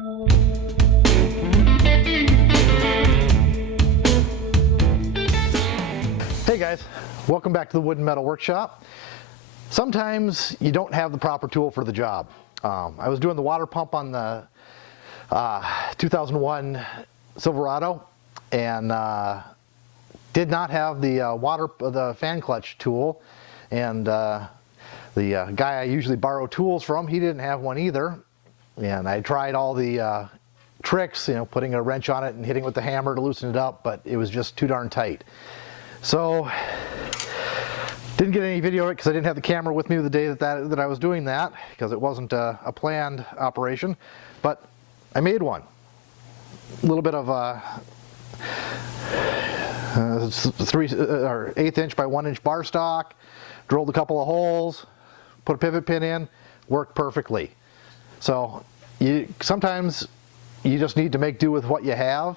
Hey guys, welcome back to the Wood and Metal Workshop. Sometimes you don't have the proper tool for the job. I was doing the water pump on the 2001 Silverado and did not have the fan clutch tool, and the guy I usually borrow tools from, he didn't have one either. And I tried all the tricks, you know, putting a wrench on it and hitting with the hammer to loosen it up, but it was just too darn tight. So didn't get any video of it because I didn't have the camera with me the day that I was doing that, because it wasn't a planned operation. But I made one. A little bit of a 1/8 inch by 1 inch bar stock, drilled a couple of holes, put a pivot pin in, worked perfectly. So sometimes you just need to make do with what you have,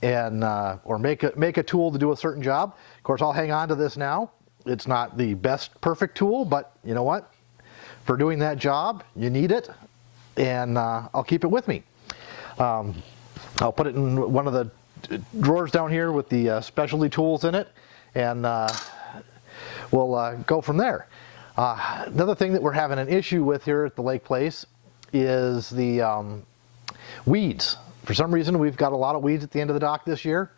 and or make a tool to do a certain job. Of course, I'll hang on to this now. It's not the best perfect tool, but you know what? For doing that job, you need it, and I'll keep it with me. I'll put it in one of the drawers down here with the specialty tools in it, and we'll go from there. Another thing that we're having an issue with here at the lake place is the weeds. For some reason, we've got a lot of weeds at the end of the dock this year,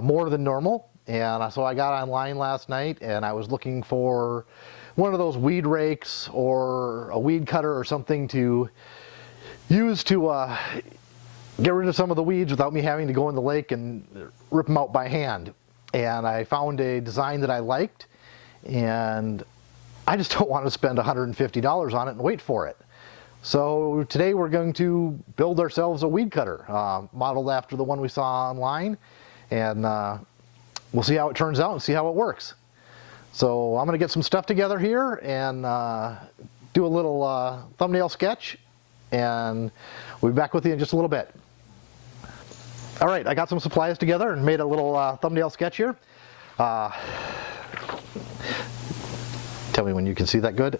more than normal. And so I got online last night and I was looking for one of those weed rakes or a weed cutter or something to use to get rid of some of the weeds without me having to go in the lake and rip them out by hand. And I found a design that I liked, and I just don't want to spend $150 on it and wait for it. So today we're going to build ourselves a weed cutter, modeled after the one we saw online, and we'll see how it turns out and see how it works. So I'm going to get some stuff together here and do a little thumbnail sketch, and we'll be back with you in just a little bit. All right, I got some supplies together and made a little thumbnail sketch here. Tell me when you can see that good.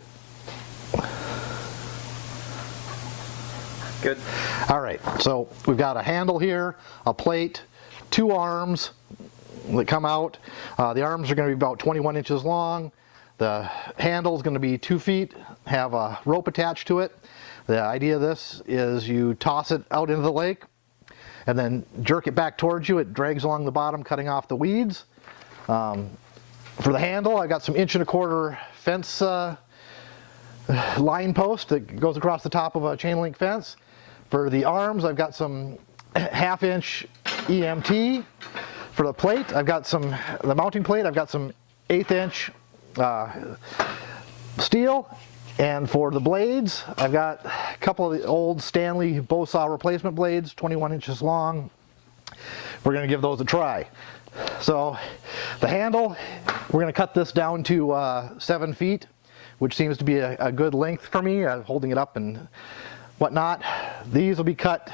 Good. All right, so we've got a handle here, a plate, 2 arms that come out. The arms are going to be about 21 inches long. The handle is going to be 2 feet, have a rope attached to it. The idea of this is you toss it out into the lake and then jerk it back towards you. It drags along the bottom, cutting off the weeds. For the handle, I've got some 1¼ inch fence line post that goes across the top of a chain link fence. For the arms, I've got some 1/2 inch EMT. For the plate, I've got the mounting plate, I've got some 1/8 inch steel. And for the blades, I've got a couple of the old Stanley bow saw replacement blades, 21 inches long. We're going to give those a try. So the handle, we're going to cut this down to 7 feet, which seems to be a good length for me, holding it up and whatnot. These will be cut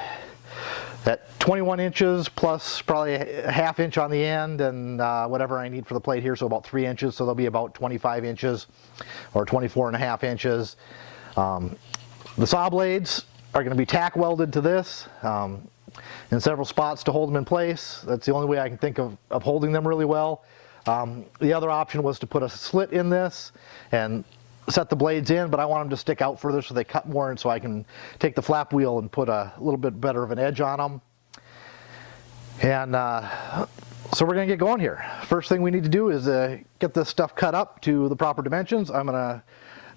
at 21 inches plus probably a 1/2 inch on the end, and whatever I need for the plate here, so about 3 inches, so they'll be about 25 inches or 24.5 inches. The saw blades are going to be tack welded to this in several spots to hold them in place. That's the only way I can think of holding them really well. The other option was to put a slit in this and set the blades in, but I want them to stick out further so they cut more, and so I can take the flap wheel and put a little bit better of an edge on them. And so we're going to get going here. First thing we need to do is get this stuff cut up to the proper dimensions. I'm going to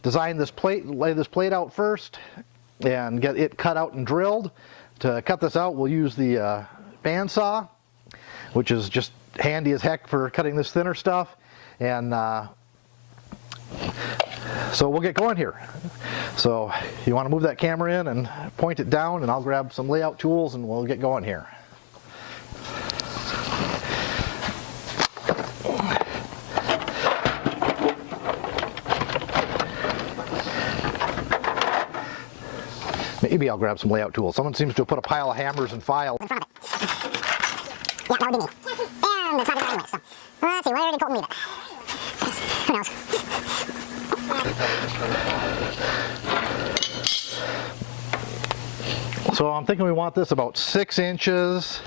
design this plate, lay this plate out first, and get it cut out and drilled. To cut this out, we'll use the bandsaw, which is just handy as heck for cutting this thinner stuff. And so we'll get going here. So you want to move that camera in and point it down, and I'll grab some layout tools and we'll get going here. Maybe I'll grab some layout tools. Someone seems to have put a pile of hammers and files in front of it. Yeah, that would be me. And it's not anyway, so let's see, where did Colton leave it? Who knows? So I'm thinking we want this about 6 inches.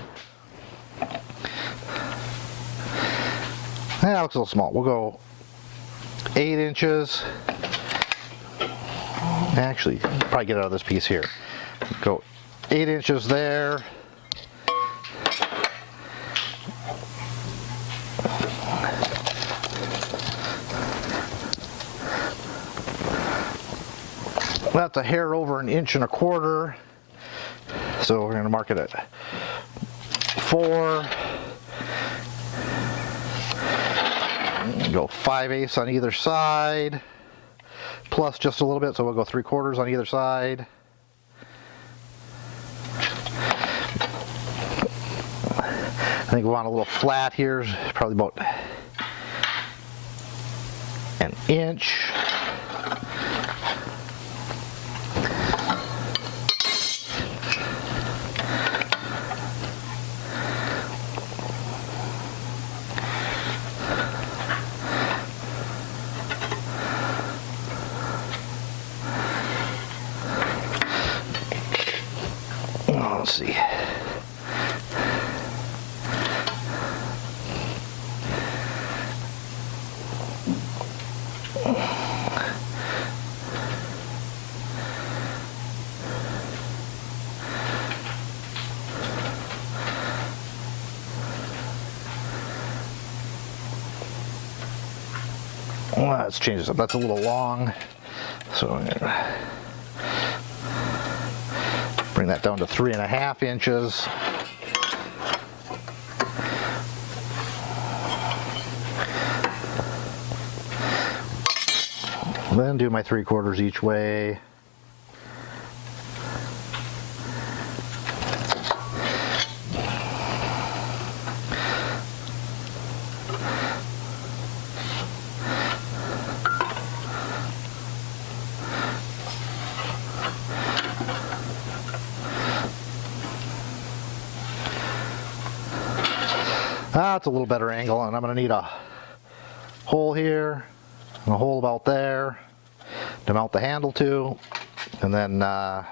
That looks a little small. We'll go 8 inches. Actually, probably get out of this piece here. Go 8 inches there. That's a hair over 1.25 inches. So we're going to mark it at 4. Go 5/8 on either side, plus just a little bit, so we'll go 3/4 on either side. I think we want a little flat here, probably about 1 inch. Let's see. Let's change this up. That's a little long. So I'm gonna bring that down to 3.5 inches. Then do my 3/4 each way. That's a little better angle, and I'm going to need a hole here and a hole about there to mount the handle to, and then a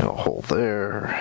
hole there.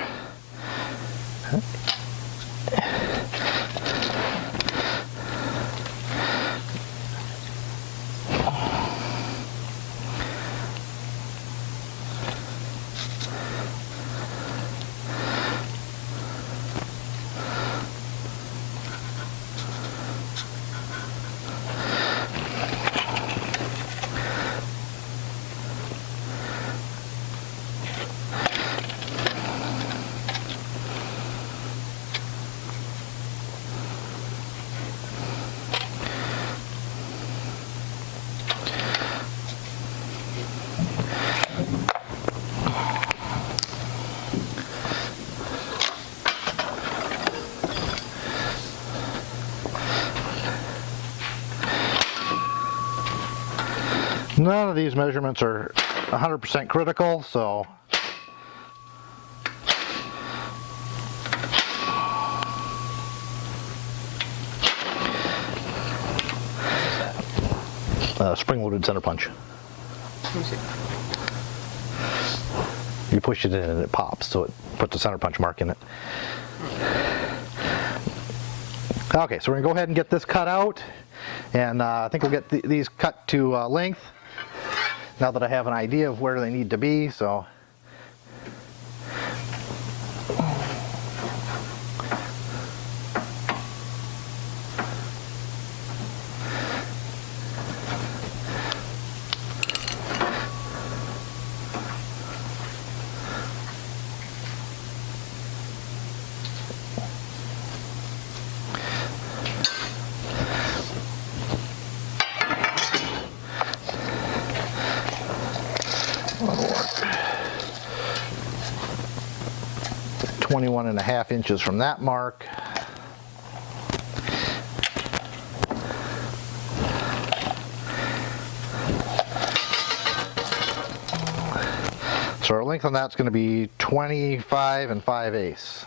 None of these measurements are 100% critical, so spring-loaded center punch. You push it in and it pops, so it puts a center punch mark in it. Okay, so we're gonna go ahead and get this cut out, and I think we'll get these cut to length now that I have an idea of where they need to be. So that'll work. 21.5 inches from that mark. So our length on that's going to be 25 5/8.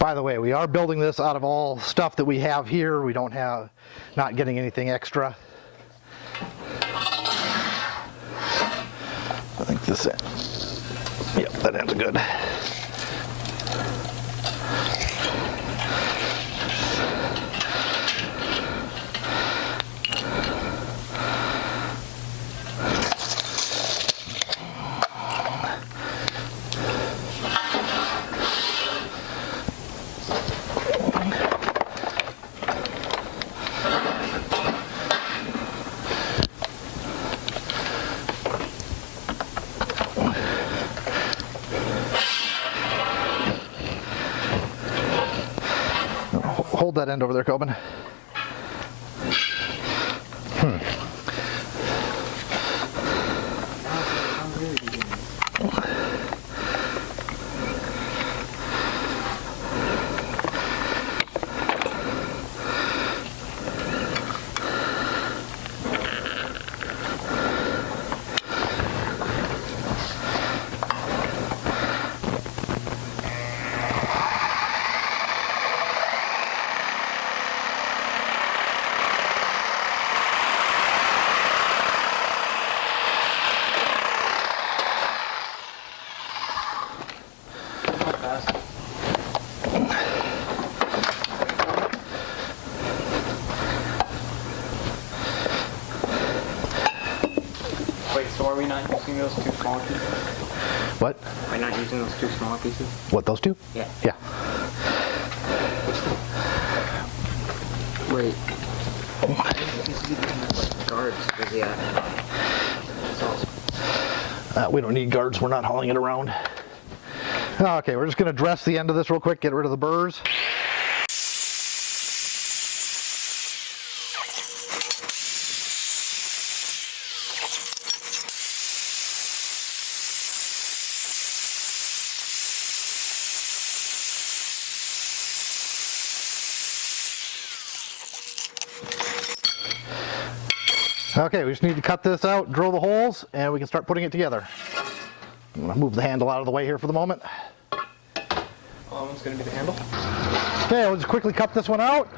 By the way, we are building this out of all stuff that we have here. We don't have, not getting anything extra. I think this end. Yep, that end's good. Hold that end over there, Coben. Wait, so are we not using those two smaller pieces? What? Are we not using those two smaller pieces? What, those two? Yeah. Yeah. Wait. Guards, yeah. We don't need guards, we're not hauling it around. Okay, we're just gonna dress the end of this real quick, get rid of the burrs. Okay, we just need to cut this out, drill the holes, and we can start putting it together. I'm gonna move the handle out of the way here for the moment. What's gonna be the handle? Okay, we'll just quickly cut this one out.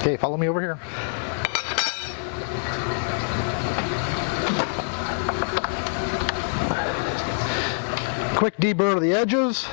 Okay, follow me over here. Quick deburr of the edges.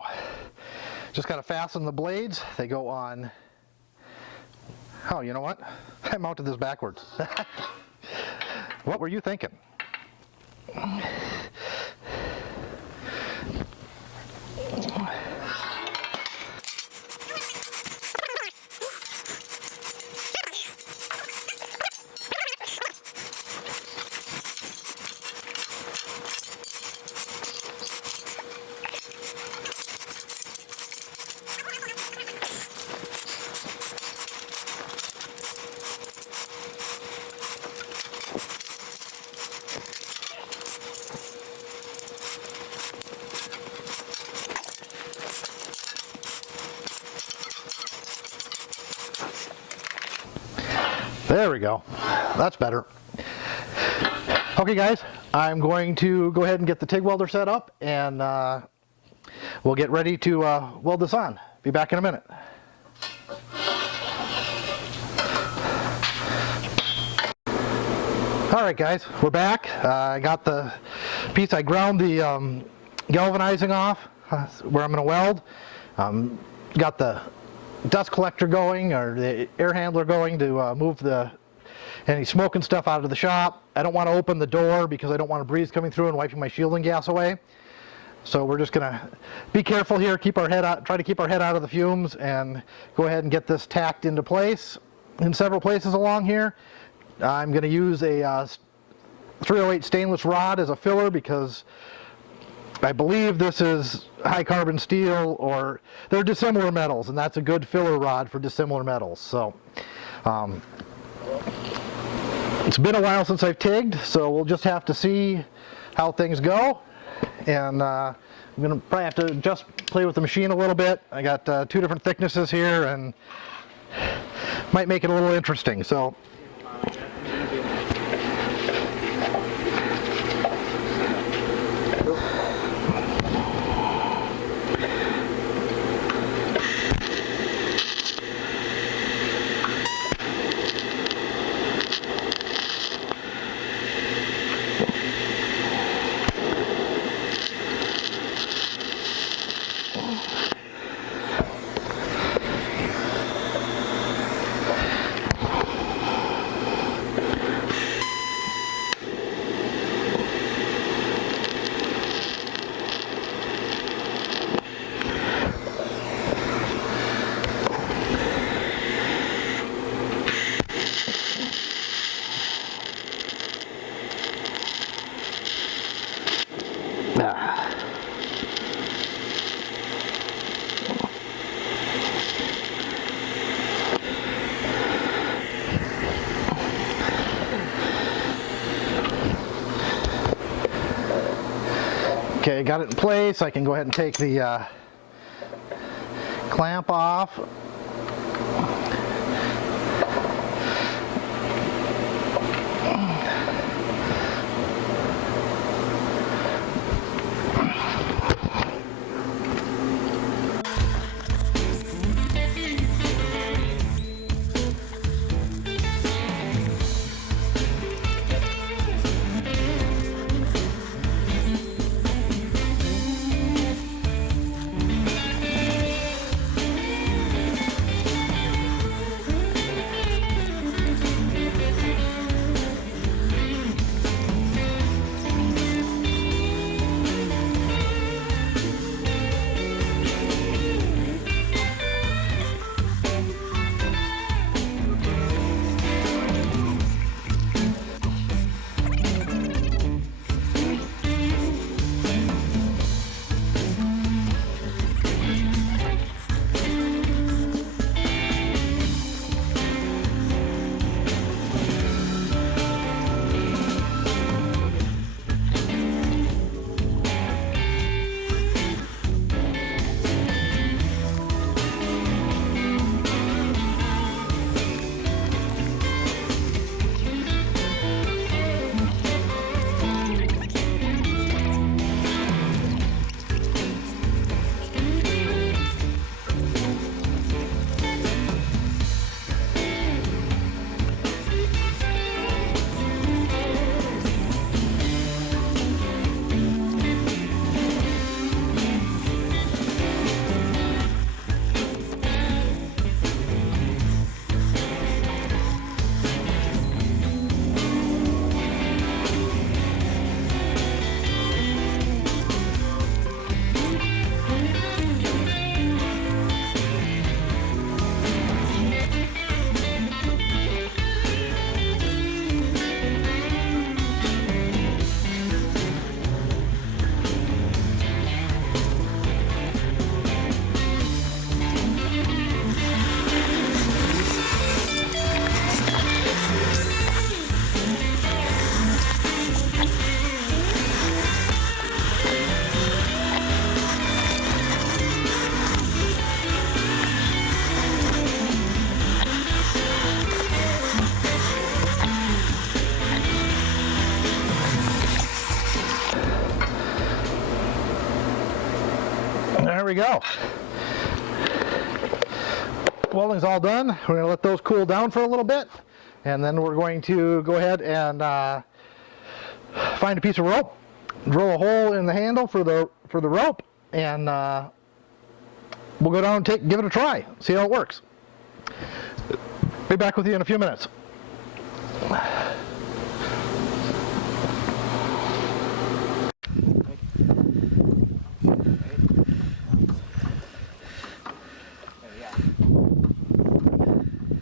go. Just gotta fasten the blades. They go on. Oh, you know what? I mounted this backwards. What were you thinking? There we go. That's better. Okay guys, I'm going to go ahead and get the TIG welder set up, and we'll get ready to weld this on. Be back in a minute. All right guys, we're back. I got the piece, I ground the galvanizing off where I'm going to weld. Got the dust collector going, or the air handler going, to move any smoke and stuff out of the shop. I don't want to open the door because I don't want a breeze coming through and wiping my shielding gas away. So we're just gonna be careful here, keep our head out, try to keep our head out of the fumes, and go ahead and get this tacked into place in several places along here. I'm going to use a 308 stainless rod as a filler because I believe this is high carbon steel, or they're dissimilar metals, and that's a good filler rod for dissimilar metals. So it's been a while since I've TIGged, so we'll just have to see how things go. And I'm going to probably have to just play with the machine a little bit. I got 2 different thicknesses here, and might make it a little interesting. So okay, got it in place. I can go ahead and take the clamp off. we go. Welding's all done. We're going to let those cool down for a little bit, and then we're going to go ahead and find a piece of rope, drill a hole in the handle for the rope, and we'll go down and give it a try, see how it works. Be back with you in a few minutes.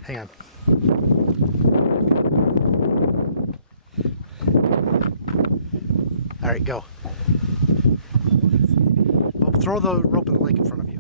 Hang on. All right, go. Well, throw the rope in the lake in front of you.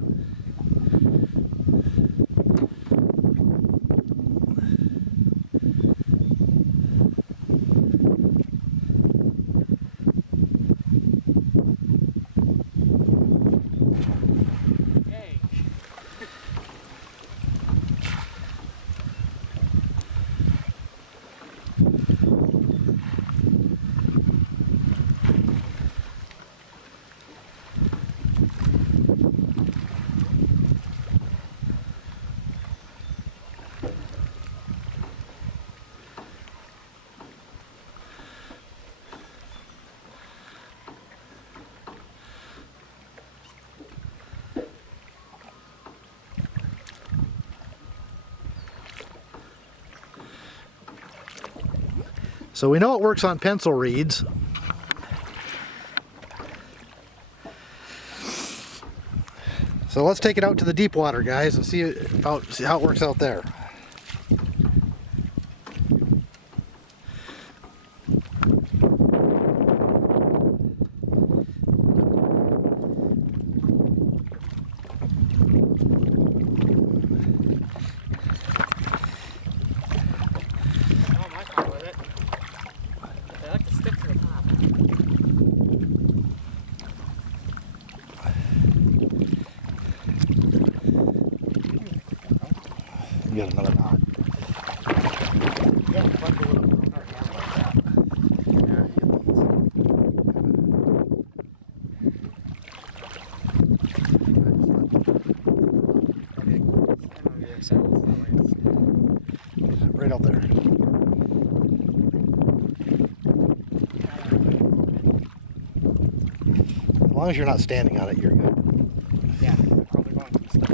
So we know it works on pencil reeds. So let's take it out to the deep water, guys, and see how it works out there. You got another knot. Right out there. As long as you're not standing on it, you're good. Yeah, I'm probably going to be stuck.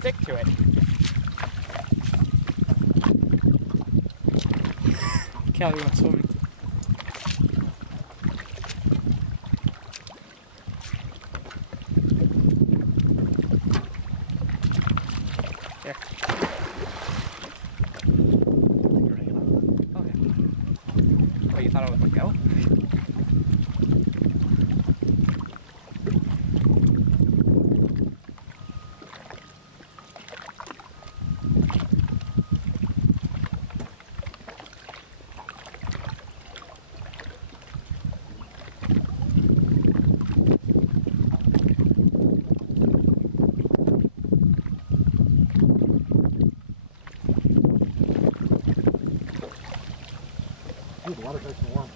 Stick to it. Callie went swimming. There. Oh, yeah. Oh, you thought I was like, go? Ooh, the water's nice and warm.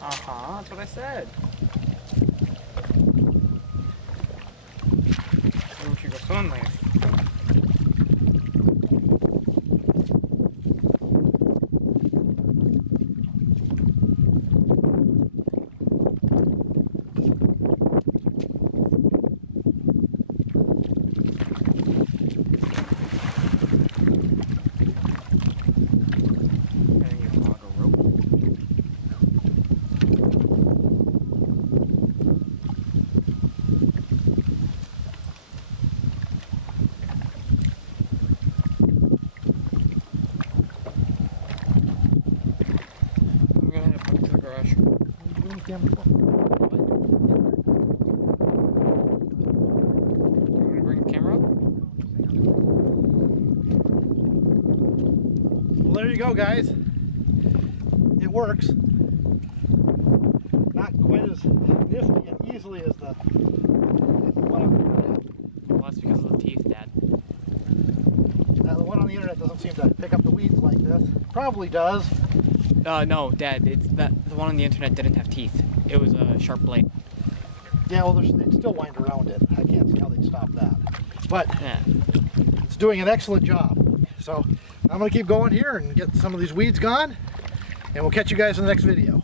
Uh-huh, that's what I said. Maybe we should go swimming later. there you go, guys. It works. Not quite as nifty and easily as the one on the internet. Well, that's because of the teeth, Dad. The one on the internet doesn't seem to pick up the weeds like this. Probably does. No, Dad. It's the one on the internet didn't have teeth. It was a sharp blade. Yeah, well, they'd still wind around it. I can't see how they'd stop that. But Yeah. it's doing an excellent job. So I'm going to keep going here and get some of these weeds gone. And we'll catch you guys in the next video.